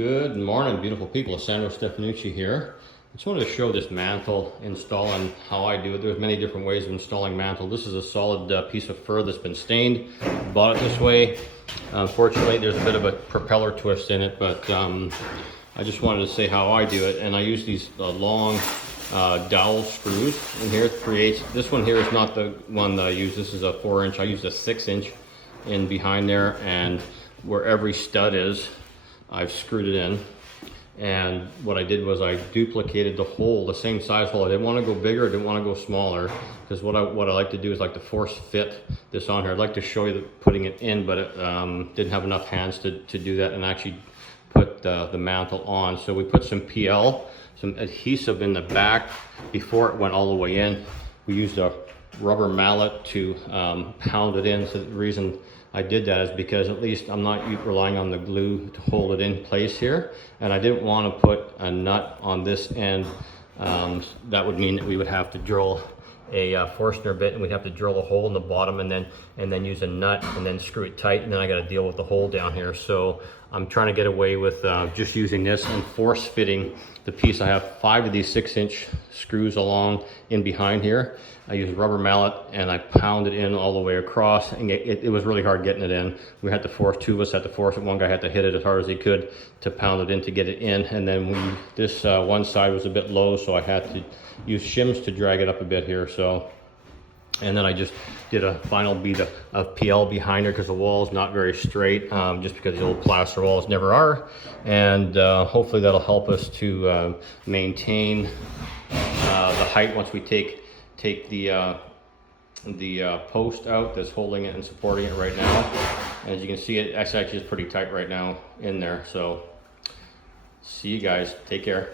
Good morning, beautiful people. Sandro here. I just wanted to show this mantle install and how I do it. There's many different ways of installing mantle. This is a solid piece of fir that's been stained. Bought it this way. Unfortunately, there's a bit of a propeller twist in it, but I just wanted to say how I do it. And I use these long dowel screws in here. It creates, this one here is not the one that I use. This is a 4-inch. I used a 6-inch in behind there, and where every stud is, I've screwed it in. And what I did was I duplicated the hole, the same size hole. I didn't want to go bigger, I didn't want to go smaller, because what I like to do is like to force fit this on here. I'd like to show you putting it in, but it didn't have enough hands to do that and actually put the mantle on. So we put some PL, some adhesive in the back before it went all the way in. We used a rubber mallet to pound it in. So the reason I did that is because at least I'm not relying on the glue to hold it in place here, and I didn't want to put a nut on this end. That would mean that we would have to drill a Forstner bit, and we'd have to drill a hole in the bottom and then use a nut and then screw it tight, and then I got to deal with the hole down here. So I'm trying to get away with just using this and force fitting the piece. I have 5 of these 6-inch screws along in behind here. I use a rubber mallet and I pound it in all the way across, and it was really hard getting it in. We had to force, 2 of us had to force it. One guy had to hit it as hard as he could to pound it in to get it in. And then this one side was a bit low, so I had to use shims to drag it up a bit here. So, and then I just did a final bead of PL behind her because the wall is not very straight, just because the old plaster walls never are. And hopefully that'll help us to maintain the height once we take the post out that's holding it and supporting it right now. As you can see, it actually is pretty tight right now in there. So see you guys, take care.